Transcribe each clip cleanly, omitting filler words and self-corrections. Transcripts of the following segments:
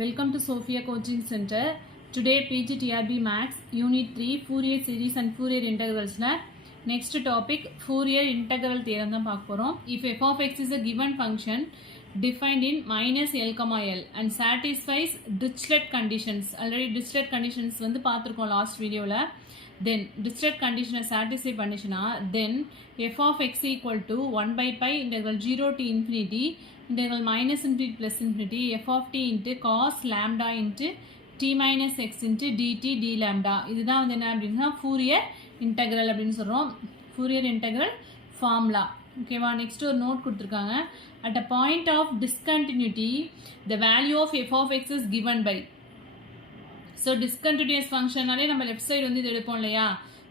Welcome to Sophia Coaching Center. Today PGTRB Max Unit 3 Fourier Series and Fourier Integrals. Next topic Fourier Integral Theorem. If f of x is a given function defined in minus L, L and satisfies Dirichlet conditions. Already Dirichlet conditions வந்து பார்த்திருக்கோம் last videoல. Then Dirichlet condition satisfy பண்ணிச்சுனா then f of x equal to 1 by pi integral 0 to infinity integral minus infinity plus infinity f of t into cos lambda into t minus x into dt d lambda. இதுதான் வந்து என்ன அப்படின்னா Fourier integral அப்படின்னு சொல்றோம். Fourier integral formula. ஓகேவா? Next ஒரு note கொடுத்துருக்காங்க. At a point of discontinuity the value of f of x is given by. So discontinuous function நாலே நம்ம left side வந்து இது எடுப்போம் இல்லையா?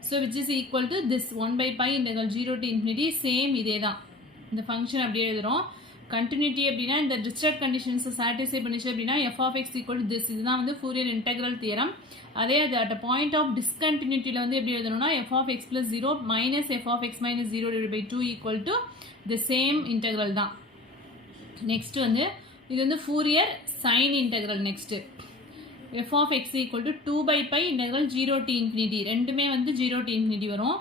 So which is equal to this 1 by pi integral 0 to infinity same இதே தான். இந்த function அப்படியே எழுதுறோம். Continuity அப்படின்னா இந்த Dirichlet conditions satisfy பண்ணிச்சு அப்படின்னா f of x equal to this. இதுதான் வந்து Fourier integral theorem. அதே அது at a point of discontinuityல வந்து எப்படி எழுதணும்னா f of x plus 0 minus f of x minus 0 divided by 2 equal to the same integral தான். நெக்ஸ்ட் வந்து இது வந்து Fourier sin integral. Next f of x equal to 2 by pi integral 0 to infinity. ரெண்டுமே வந்து 0 to infinity வரும்.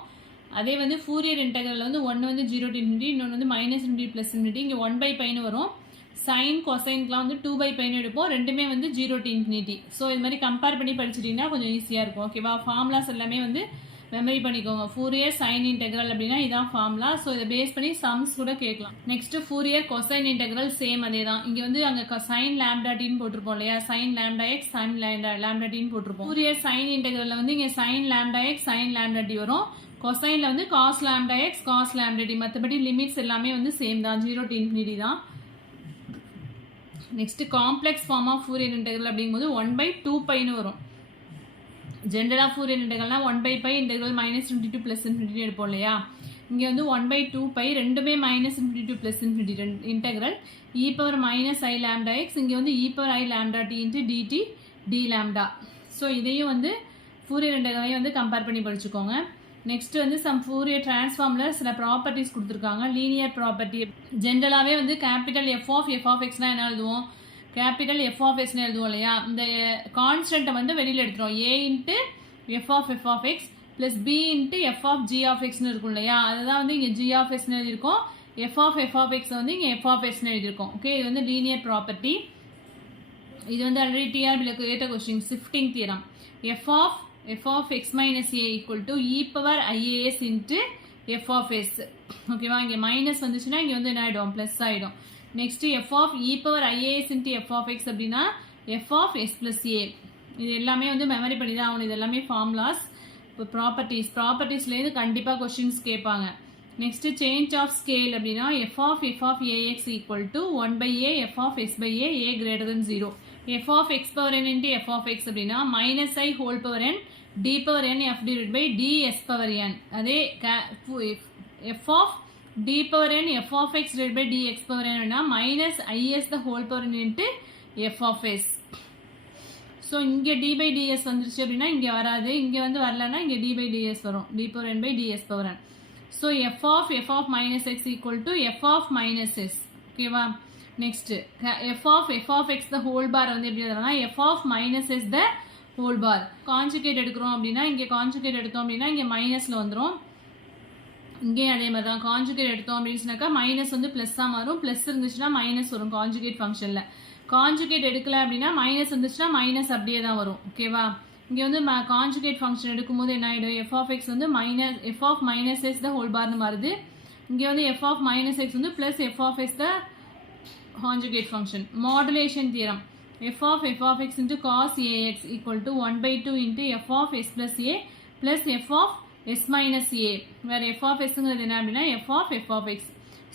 அதே வந்து Fourier integral வந்து ஒன்று வந்து 0 to infinity, இன்னொன்று வந்து minus infinity plus infinity. இங்கே 1 by pi வரும். sin cosineக்குலாம் வந்து 2 by pi எடுப்போம். ரெண்டுமே வந்து 0 to infinity. ஸோ இது மாதிரி கம்பேர் பண்ணி படிச்சிட்டிங்கன்னா கொஞ்சம் ஈஸியாக இருக்கும். ஓகேவா? ஃபார்முலாஸ் எல்லாமே வந்து மெமரி பண்ணிக்கோங்க. Fourier sin integral அப்படின்னா இதான் ஃபார்முலா. ஸோ இதை பேஸ் பண்ணி சம்ஸ் கூட கேட்கலாம். Next Fourier cosine integral same அதே தான். இங்கே வந்து அங்கே sin lambda tன்னு போட்டிருப்போம் இல்லையா? sin lambda x sin lambda tன்னு போட்டிருப்போம். Fourier sin integralல வந்து இங்கே sin lambda x sin lambda t வரும். கொசைனில் வந்து cos lambda x cos lambda t. மற்றபடி லிமிட்ஸ் எல்லாமே வந்து சேம் தான், 0 to infinity தான். Next complex form of Fourier integral அப்படிங்கும்போது 1 by 2 பைன்னு வரும். ஜென்ரலாக Fourier integralனா 1 by pi integral minus infinity to plus infinity எடுப்போம் இல்லையா? இங்கே வந்து 1 by 2 pi ரெண்டுமே minus infinity to plus infinity integral e power minus I lambda x. இங்கே வந்து e power I lambda t into dt d lambda. So இதையும் வந்து Fourier integral வந்து கம்பேர் பண்ணி படிச்சுக்கோங்க. நெக்ஸ்ட் வந்து சம் Fourier டிரான்ஸ்ஃபார்ம்ல சில ப்ராப்பர்ட்டிஸ் கொடுத்துருக்காங்க. லீனியர் ப்ராப்பர்ட்டி ஜென்ரலாகவே வந்து கேபிட்டல் f of xனா என்ன எழுதுவோம்? கேபிட்டல் f of xன்னு எழுதுவோம் இல்லையா? இந்த கான்ஸ்டன்ட்டை வந்து வெளியில் எடுத்துரும். a into f of x plus b into f of g of xன்னு இருக்கும் இல்லையா? அதுதான் வந்து இங்கே g of xன்னு எழுதியிருக்கோம். f of x வந்து இங்கே f of xன்னு எழுதியிருக்கோம். ஓகே, இது வந்து லீனியர் ப்ராப்பர்ட்டி. இது வந்து ஆல்ரெடி டிஆர்பியில் கேட்ட question shifting theorem. f of x minus a equal to e power ias into f of s. ஓகேவா? இங்கே மைனஸ் வந்துச்சுன்னா இங்கே வந்து என்ன ஆகிடும்? ப்ளஸ் ஆகிடும். Next f of e power ias into f of x அப்படின்னா f of s plus a. இது எல்லாமே வந்து மெமரி பண்ணி தான் ஆகணும். இது எல்லாமே ஃபார்முலாஸ். இப்போ ப்ராப்பர்ட்டிஸ்லேருந்து கண்டிப்பாக கொஸ்டின்ஸ் கேட்பாங்க. நெக்ஸ்ட் சேஞ்ச் ஆஃப் ஸ்கேல் அப்படின்னா f of ax equal to 1 by a f of s by a greater than 0. f of x power n into f of x அப்படின்னா minus I whole power n d power n f divided by ds power n. அதே f of d power n f of x divided by dx power n அப்படின்னா minus is the whole power n into f of s. So இங்கே d by ds வந்துருச்சு அப்படின்னா இங்கே வராது. இங்கே வந்து வரலன்னா இங்கே d by ds வரும். d power n by ds power n. So f of minus x equal to f of minus s. ஓகேவா? Next f of x the whole bar வந்து எப்படி எழுதலாம்னா f of minus s the whole bar. Conjugate எடுக்கிறோம் அப்படின்னா இங்கே conjugate எடுத்தோம் அப்படின்னா இங்கே மைனஸில் வந்துடும். இங்கேயும் அதே மாதிரி தான் கான்ஜுகேட் எடுத்தோம் அப்படின்னாக்கா மைனஸ் வந்து ப்ளஸ்ஸாக மாறும். ப்ளஸ் இருந்துச்சுன்னா மைனஸ் வரும் கான்ஜுகேட் ஃபங்க்ஷனில். கான்ஜுகேட் எடுக்கல அப்படின்னா மைனஸ் இருந்துச்சுன்னா மைனஸ் அப்படியே தான் வரும். ஓகேவா? இங்கே வந்து கான்ஜுகேட் ஃபங்க்ஷன் எடுக்கும்போது என்ன ஆகிடும்? f of x வந்து f of minus s the whole barன்னு மாறுது. இங்கே வந்து f of minus x வந்து plus f of s the conjugate function. Modulation theorem. f of x into cos ax equal to 1 by 2 into f of s plus a plus f of s minus a. where f of sங்கிறது என்ன அப்படின்னா f of x.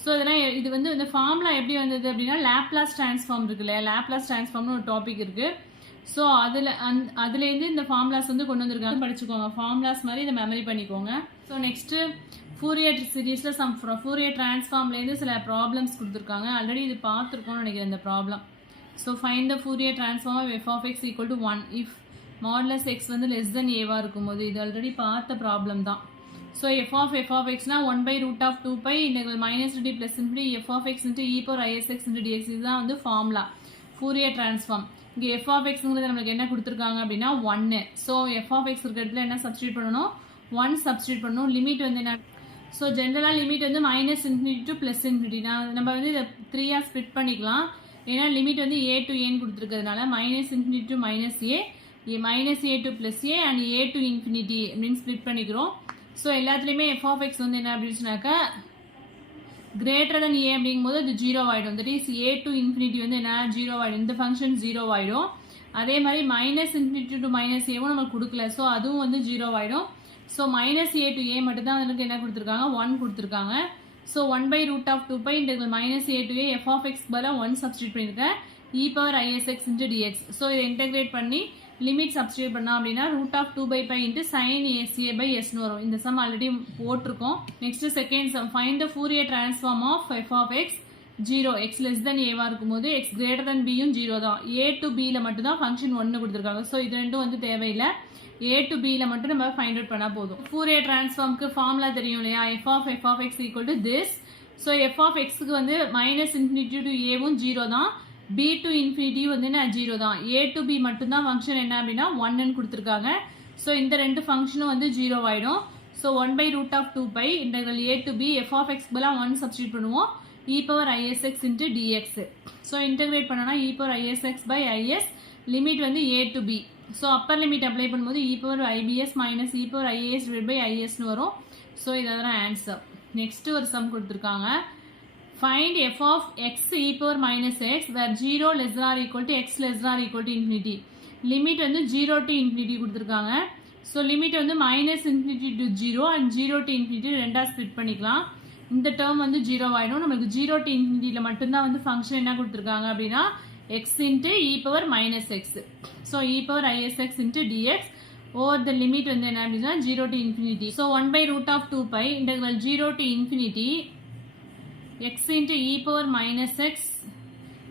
So இதெல்லாம் இது வந்து இந்த formula எப்படி வந்தது அப்படின்னா Laplace transform இருக்குல்ல, லாப்லாஸ் டிரான்ஸ்ஃபார்ம்னு ஒரு டாபிக் இருக்குது. ஸோ அதுலேருந்து இந்த ஃபார்முலாஸ் வந்து கொண்டு வந்திருக்காங்க. படிச்சுக்கோங்க. ஃபார்முலாஸ் மாதிரி இதை மெமரி பண்ணிக்கோங்க. ஸோ நெக்ஸ்ட்டு Fourier சீரீஸில் சம் Fourier டிரான்ஸ்ஃபார்ம்லேருந்து சில ப்ராப்ளம்ஸ் கொடுத்துருக்காங்க. ஆல்ரெடி இது பார்த்துருக்கோம்னு நினைக்கிறேன் இந்த problem. So find the Fourier transform of f of x equal to 1 if modulus x வந்து லெஸ் தென் ஏவாக இருக்கும்போது. இது ஆல்ரெடி பார்த்த ப்ராப்ளம் தான். ஸோ f of xனா 1 by root of 2 pi integral minus d plus infinity f of x into e power isx into dx. இதுதான் வந்து ஃபார்முலா Fourier டிரான்ஸ்ஃபார்ம். இங்கே எஃப் ஆஃப் எக்ஸுங்கிறது நம்மளுக்கு என்ன கொடுத்துருக்காங்க அப்படின்னா 1. ஸோ எஃப் ஆஃப் எக்ஸ் இருக்கிற இடத்துல என்ன சப்ஸ்டியூட் பண்ணணும், 1 சப்ஸ்டியூட் பண்ணணும். லிமிட் வந்து என்ன, ஸோ ஜென்ரலாக லிமிட் வந்து -∞ to +∞. நம்ம வந்து இதை 3ஆ ஸ்ப்ளிட் பண்ணிக்கலாம். ஏன்னா லிமிட் வந்து a to a கொடுத்துருக்கிறதுனால -∞ to -a, -a to +a and a to ∞ அப்படின்னு ஸ்ப்ளிட் பண்ணிக்கிறோம். ஸோ எல்லாத்துலேயுமே எஃப் ஆஃப் எக்ஸ் வந்து என்ன அப்படின்னாக்கா கிரேட்டர் than a அப்படிங்கும்போது அது 0 ஆகிடும். தட் இஸ் a to ∞ வந்து என்ன 0 ஆகிடும். இந்த ஃபங்க்ஷன் 0 ஆகிடும். அதே மாதிரி -∞ to -a நமக்கு கொடுக்கல. ஸோ அதுவும் வந்து 0 ஆகிடும். ஸோ -a to a மட்டும்தான் எனக்கு என்ன கொடுத்துருக்காங்க, 1 கொடுத்துருக்காங்க. So 1/√2π -a to a f of x பதிலாக 1 சப்ஸ்டியூட் பண்ணியிருக்கேன், e⁻isx into dx. ஸோ இதை இன்டெகிரேட் பண்ணி லிமிட் சப்ஸ்டியூட் பண்ணோம் அப்படின்னா √2π into sin sa/sன்னு வரும். இந்த சம் ஆல்ரெடி போட்டிருக்கோம். Next second sum, find the Fourier transform of f of x 0 x less than a இருக்கும்போது x greater than b யும் 0 தான். a to b ல மட்டும் தான் ஃபங்க்ஷன் 1 கொடுத்துருக்காங்க. ஸோ இது ரெண்டும் வந்து தேவையில்லை. a to b ல மட்டும் நம்ம ஃபைண்ட் அவுட் பண்ணா போதும். ஃபோரியர் டிரான்ஸ்ஃபார்முக்கு ஃபார்முலா தெரியும் இல்லையா, f of x equal to this. So f of xக்கு வந்து -∞ to a வும் 0 தான், b to ∞ வந்து என்ன 0 தான். a to b மட்டும் தான் ஃபங்க்ஷன் என்ன அப்படின்னா 1ன்னு கொடுத்துருக்காங்க. ஸோ இந்த ரெண்டு ஃபங்க்ஷனும் வந்து 0 ஆயிடும். So 1/√2π a to b f of x பதிலாக 1 சப்ஸ்டியூட் பண்ணுவோம், e⁻isx into dx. So integrate பண்ணோம்னா e⁻isx by is, லிமிட் வந்து a to b. So upper limit apply பண்ணும்போது e⁻ibs minus e⁻ias divided by isன்னு வரும். ஸோ இதான் ஆன்சர். நெக்ஸ்ட் ஒரு some கொடுத்துருக்காங்க, find f of x e⁻−x where 0 less than or equal to x less than or equal to ∞. Limit வந்து 0 to ∞ கொடுத்துருக்காங்க. So limit வந்து -∞ to 0 and 0 to ∞ ரெண்டாக split பண்ணிக்கலாம். இந்த டேர்ம் வந்து 0 ஆகிடும். நமக்கு 0 to ∞ மட்டும்தான் வந்து ஃபங்க்ஷன் என்ன கொடுத்துருக்காங்க அப்படின்னா x into e⁻−x. So e⁻isx into dx over the limit வந்து என்ன அப்படின்னா 0 to ∞. So 1/√2π integral 0 to ∞ x into e⁻−x.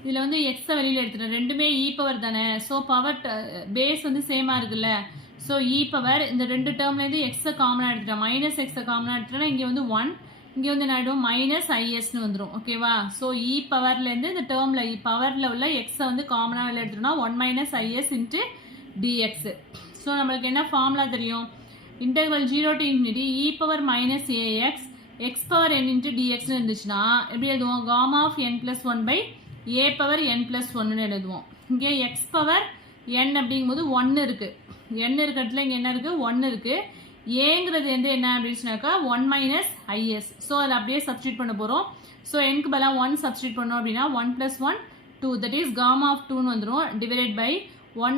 இதில் வந்து எக்ஸை வெளியில் எடுத்துட்டேன், ரெண்டுமே e பவர் தானே. ஸோ பவர் பேஸ் வந்து சேமாக இருக்குல்ல. ஸோ e பவர் இந்த ரெண்டு டேர்ம்லேருந்து எக்ஸை காமனாக எடுத்துட்டேன், -x காமனாக எடுத்துட்டேன்னா இங்கே வந்து 1, இங்கே வந்து என்ன ஆகிடும் -isன்னு வந்துடும். ஓகேவா. ஸோ இ பவர்லேருந்து இந்த டேர்மில் பவரில் உள்ள எக்ஸை வந்து காமனாக வெளில எடுத்துட்டோம்னா 1 - is into dx. ஸோ நம்மளுக்கு என்ன ஃபார்முலா தெரியும், integral 0 to ∞ e⁻−ax x power n into dxன்னு இருந்துச்சுன்னா எப்படி எழுதுவோம், காமா ஆஃப் n+1/a⁻n+1ன்னு எழுதுவோம். இங்கே x பவர் n அப்படிங்கும்போது 1 இருக்குது, n இருக்கிறதுல இங்கே என்ன இருக்குது 1 இருக்குது. ஏங்கிறது வந்து என்ன அப்படின்னாக்கா 1 - is. ஸோ அதில் அப்படியே சப்ஸ்டியூட் பண்ண போகிறோம். ஸோ n-க்கு பதிலாக 1 சப்ஸ்டியூட் பண்ணோம் அப்படின்னா 1 + 1 2, தட் இஸ் காமா ஆஃப் 2ன்னு வந்துடும், divided by 1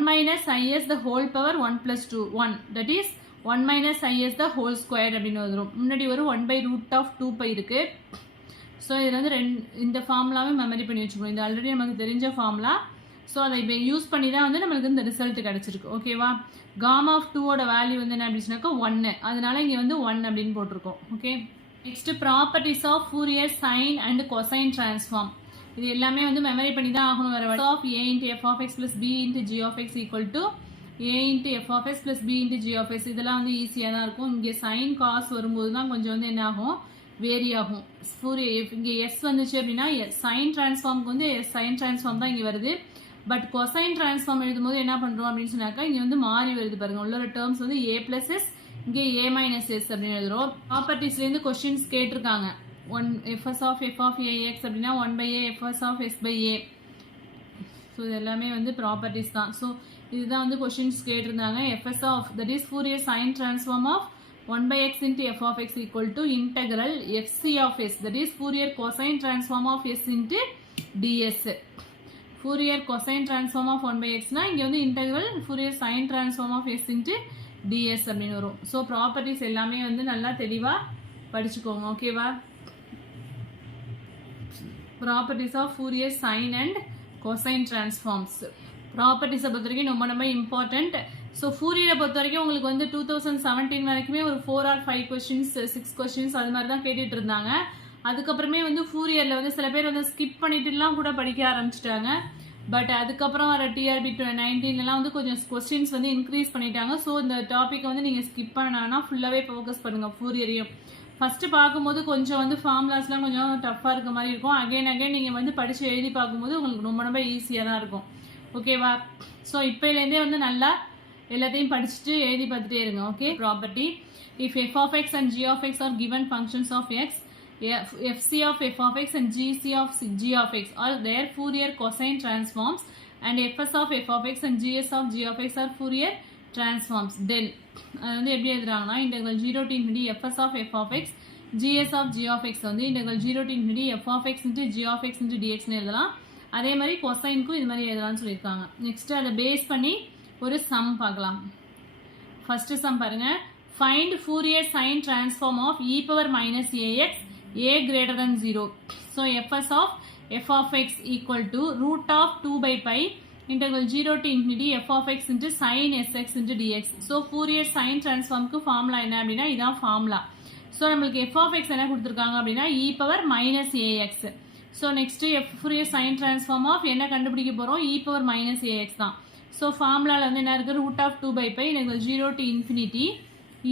- is the whole power 1 + 2 1, that is 1 - is the whole square அப்படின்னு வந்துடும். முன்னாடி ஒரு 1/√2π இருக்கு. ஸோ இதில் வந்து இந்த ஃபார்முலாவே மெமரி பண்ணி வச்சுக்கணும். இது ஆல்ரெடி நமக்கு தெரிஞ்ச ஃபார்முலா. ஸோ அதை இப்போ யூஸ் பண்ணி தான் வந்து நம்மளுக்கு இந்த ரிசல்ட் கிடச்சிருக்கு. ஓகேவா. காமா ஆஃப் 2ஓட வேல்யூ வந்து என்ன அப்படின்னாக்கா 1, அதனால இங்கே வந்து 1 அப்படின்னு போட்டிருக்கோம். Okay. Next properties of Fourier sine and cosine transform. இது எல்லாமே வந்து மெமரி பண்ணி தான் ஆகணும். வேறு of a into f of x plus b into g of x equal to a into f of x plus b into g of x. இதெல்லாம் வந்து ஈஸியாக தான் இருக்கும். இங்கே சைன் காஸ் வரும்போது தான் கொஞ்சம் வந்து என்ன ஆகும், வேரி ஆகும். இங்கே எஸ் வந்துச்சு அப்படின்னா சைன் டிரான்ஸ்ஃபார்முக்கு வந்து சைன் டிரான்ஸ்ஃபார்ம் தான் இங்கே வருது. பட் கொசைன் டிரான்ஸ்ஃபார்ம் எழுதும்போது என்ன பண்ணுறோம் அப்படின்னு சொன்னாக்கா இங்கே வந்து மாறி வருது பாருங்க. உள்ள டேர்ம்ஸ் வந்து a + s, இங்கே a - s அப்படின்னு எழுதுறோம். ப்ராப்பர்ட்டிஸ்லேருந்து கொஸ்டின்ஸ் கேட்டிருக்காங்க. fs of ax அப்படின்னா 1/a fs of s/a. So இது எல்லாமே வந்து ப்ராப்பர்ட்டிஸ் தான். ஸோ இதுதான் வந்து கொஸ்டின்ஸ் கேட்டிருந்தாங்க. fs of that is Fourier sine transform of 1/x into f of x equal to integral fc of s, that is Fourier cosine transform of s into ds. Fourier cosine transform of 1/x னா இங்கே வந்து integral Fourier sine transform of s into ds அப்படின்னு வரும். So properties எல்லாமே வந்து நல்லா தெளிவாக படிச்சுக்கோங்க. ஓகேவா. Properties of Fourier sine and cosine transforms. ப்ராப்பர்ட்டிஸை பொறுத்த வரைக்கும் ரொம்ப இம்பார்ட்டண்ட். ஸோ ஃபோரியரை பொறுத்த வரைக்கும் உங்களுக்கு வந்து 2017 வரைக்குமே ஒரு 4 or 5 கொஸ்டின்ஸ் 6 கொஸ்டின்ஸ் அது மாதிரி தான் கேட்டுட்டு இருந்தாங்க. அதுக்கப்புறமே வந்து ஃபோரியரில் வந்து சில பேர் வந்து ஸ்கிப் பண்ணிட்டுலாம் கூட படிக்க ஆரம்பிச்சிட்டாங்க. பட் அதுக்கப்புறம் வர TRB 19 வந்து கொஞ்சம் கொஸ்டின்ஸ் வந்து இன்க்ரீஸ் பண்ணிட்டாங்க. ஸோ இந்த டாப்பிக்கை வந்து நீங்கள் ஸ்கிப் பண்ணாங்கன்னா ஃபுல்லாகவே ஃபோக்கஸ் பண்ணுங்கள் ஃபோரியரையும். ஃபஸ்ட்டு பார்க்கும்போது கொஞ்சம் வந்து ஃபார்முலாஸ்லாம் கொஞ்சம் டஃப்பாக இருக்க மாதிரி இருக்கும். அகைன் நீங்கள் வந்து படித்து எழுதி பார்க்கும்போது உங்களுக்கு ரொம்ப ஈஸியாக தான் இருக்கும். ஓகேவா. ஸோ இப்போலேருந்தே வந்து நல்லா எல்லாத்தையும் படிச்சுட்டு எழுதி பார்த்துட்டே இருங்க. Okay, property if f of x and g of x are given functions of x, fc of f of x and gc of g of x are their Fourier cosine transforms and fs of f of x and gs of g of x are Fourier transforms, then அது வந்து எப்படி எழுதுறாங்கன்னா integral 0 to infinity fs of f of x gs of g of x வந்து integral 0 to infinity f of x into g of x into dx னு எழுதலாம். அதே மாதிரி கொசைனுக்கும் இது மாதிரி எழுதலாம்னு சொல்லியிருக்காங்க. நெக்ஸ்ட் அதை பேஸ் பண்ணி ஒரு சம் பார்க்கலாம். ஃபர்ஸ்ட் சம் பாருங்க, find Fourier sine transform of e power minus ax a greater than 0. So fs of f of x equal to root of 2 by pi integral 0 to infinity f of x into sin sx into dx. So Fourier sine transform க்கு formula என்ன அப்படின்னா இதான் formula. So நம்மளுக்கு f of x என்ன கொடுத்துருக்காங்க அப்படின்னா e power minus ax. So next Fourier sine transform of என்ன கண்டுபிடிக்க போகிறோம், e power minus ax தான். ஸோ ஃபார்முலாவில் வந்து என்ன இருக்குது, root of 2 by pi integral 0 to infinity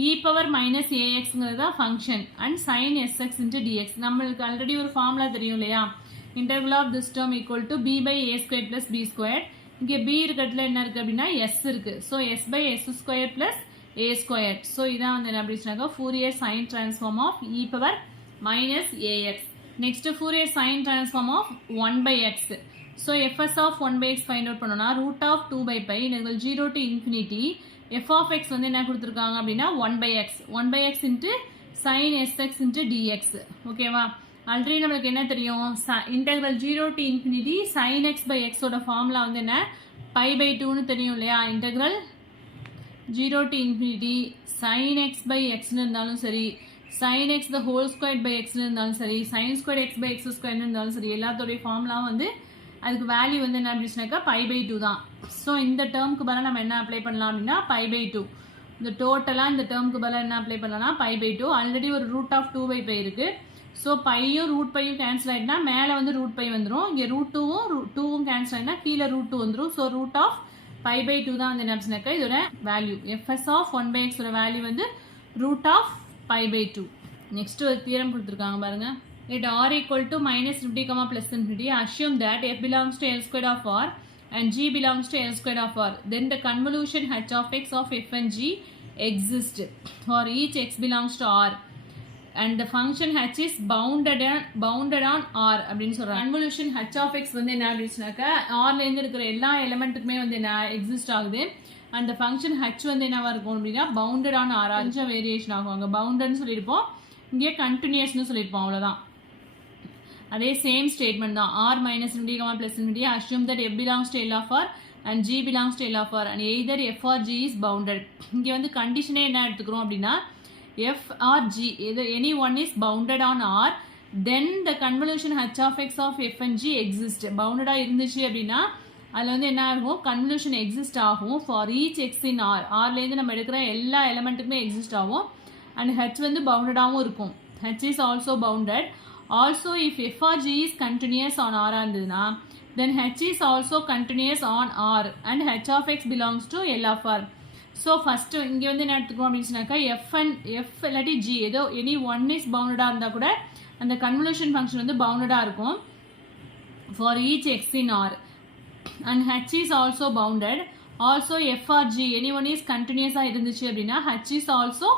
e power minus axங்கிறது தான் function and sin sx into dx. நம்மளுக்கு ஆல்ரெடி ஒரு ஃபார்முலா தெரியும் இல்லையா, integral of this term equal to b by a squared plus b squared. இங்கே b இருக்கிறதுல என்ன இருக்குது அப்படின்னா s இருக்குது. So s by s squared plus a squared. So இதான் வந்து என்ன அப்படின்னாக்கா Fourier sine transform of e power minus ax. Next Fourier sine transform of 1 by x. So fs of 1 by x find out பண்ணோம்னா root of 2 by pi integral 0 to infinity f of x வந்து என்ன கொடுத்துருக்காங்க அப்படின்னா 1 by x into sin sx into dx. ஓகேவா, already நம்மளுக்கு என்ன தெரியும், integral 0 to infinity sin x by x ஓட ஃபார்முலா வந்து என்ன pi by 2னு தெரியும் இல்லையா. integral 0 to infinity sin x by x இருந்தாலும் சரி, sin x the whole squared by x இருந்தாலும் சரி, sin squared x by x squared இருந்தாலும் சரி, எல்லாத்தோடைய ஃபார்முலாவும் வந்து அதுக்கு வேல்யூ வந்து என்ன அப்படின்னாக்கா pi by 2 தான். ஸோ இந்த டேர்முக்கு பதிலாக நம்ம என்ன அப்ளை பண்ணலாம் அப்படின்னா pi by 2. இந்த டோட்டலாக இந்த டேர்முக்கு பதிலாக என்ன அப்ளை பண்ணலாம்னா pi by 2. ஆல்ரெடி ஒரு ரூட் ஆஃப் 2 by pi இருக்குது. ஸோ பையும் ரூட் பையும் கேன்சல் ஆகிட்டுனா மேலே வந்து ரூட் பை வந்துடும். இங்கே ரூட் டூவும் கேன்சல் ஆகினா கீழே ரூட் 2 வந்துடும். So root of pi by 2 தான் வந்து என்ன அப்படின்னாக்கா இதோட value. fs of 1 by x ஓட வேல்யூ வந்து root of pi by 2. Next ஒரு தியரம் கொடுத்துருக்காங்க பாருங்க. Let r equal to minus infinity comma plus infinity, assume that f belongs to L squared of r and g belongs to L squared of r. Then the convolution h of x of f and g exists for each x belongs to r and the function h is bounded on r அப்படின்னு சொல்றாங்க. convolution h of x வந்து என்ன அப்படின்னாக்கா r ல இருந்து இருக்கிற எல்லா எலிமெண்ட்டுக்குமே வந்து என்ன எக்ஸிஸ்ட் ஆகுது. and the function h வந்து என்னவா இருக்கும் அப்படின்னா bounded on r. கொஞ்சம் வேரியேஷன் ஆகும். அங்கே பவுண்டட்னு சொல்லியிருப்போம், இங்கே கண்டினியூஸ்னு சொல்லியிருப்போம், அவ்வளோதான். அதே சேம் ஸ்டேட்மெண்ட் தான். r minus infinity comma plus infinity assume that f belongs to L of r and g belongs to L of r and either f or g is bounded. இங்கே வந்து கண்டிஷனே என்ன எடுத்துக்கிறோம் அப்படின்னா f or g any one is bounded on r, then the convolution h of x of f and g exist. பவுண்டடாக இருந்துச்சு அப்படின்னா அதில் வந்து என்ன ஆகும், கன்வல்யூஷன் எக்ஸிஸ்ட் ஆகும் for each x in R. ஆர்லேருந்து நம்ம எடுக்கிற எல்லா எலிமெண்ட்டுக்குமே எக்ஸிஸ்ட் ஆகும். அண்ட் ஹெச் வந்து பவுண்டடாகவும் இருக்கும். H is also bounded. Also if f or g is continuous on r இருந்ததுன்னா then h is also continuous on r and h of x belongs to L of r. So first இங்கே வந்து என்ன எடுத்துக்கிறோம் அப்படின்னு சொன்னாக்கா f இல்லாட்டி g ஏதோ any one is பவுண்டடாக இருந்தால் கூட அந்த கன்வல்யூஷன் ஃபங்க்ஷன் வந்து பவுண்டடாக இருக்கும் for each x in R and h is also bounded. Also f or g any one is கண்டினியூஸாக இருந்துச்சு அப்படின்னா h is also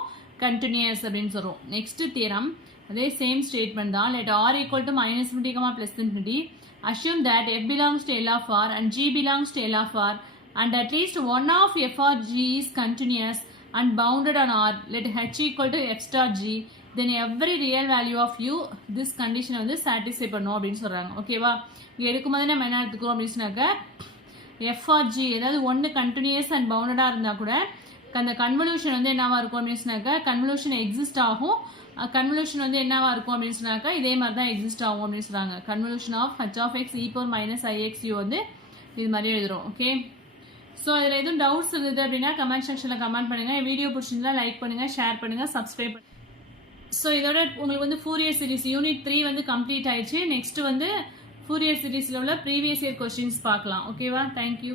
continuous அப்படின்னு சொல்கிறோம். நெக்ஸ்ட் தியரம் அதே சேம் ஸ்டேட்மெண்ட் தான். let r equal to minus infinity comma plus infinity assume that f belongs to L of r and g belongs to L of r and at least one of f or g is continuous and bounded on r. let h equal to f star g then every real value of u this condition வந்து satisfy பண்ணும் அப்படின்னு சொல்கிறாங்க. ஓகேவா, இங்கே எடுக்கும்போது நம்ம என்ன எடுத்துக்கிறோம் அப்படின்னு சொன்னாக்க f or g ஏதாவது ஒன்று கண்டினியூஸ் அண்ட் பவுண்டடாக இருந்தால் கூட அந்த கன்வல்யூஷன் வந்து என்னவா இருக்கும் அப்படின்னு சொன்னாக்கா கன்வல்யூஷன் எக்ஸிஸ்ட் ஆகும். கன்வல்யூஷன் வந்து என்னவா இருக்கும் அப்படின்னு சொன்னாக்கா இதே மாதிரி தான் எக்ஸிஸ்ட் ஆகும் அப்படின்னு சொல்கிறாங்க. Convolution of h of x e power minus ix u வந்து இது மாதிரி எழுதுறோம். ஓகே, ஸோ இதில் எதுவும் டவுட்ஸ் இருந்தது அப்படின்னா கமெண்ட் செக்ஷனில் கமெண்ட் பண்ணுங்கள். வீடியோ பிடிச்சிருந்தா லைக் பண்ணுங்கள், ஷேர் பண்ணுங்கள், சப்ஸ்கிரைப் பண்ணுங்கள். ஸோ இதோட உங்களுக்கு வந்து ஃபூரியர் சீரிஸ் யூனிட் 3 வந்து கம்ப்ளீட் ஆயிடுச்சு. நெக்ஸ்ட் வந்து ஃபூரியர் சீரிஸில் உள்ள ப்ரீவியஸ் இயர் கொஸ்டின்ஸ் பார்க்கலாம். ஓகேவா, தேங்க்யூ.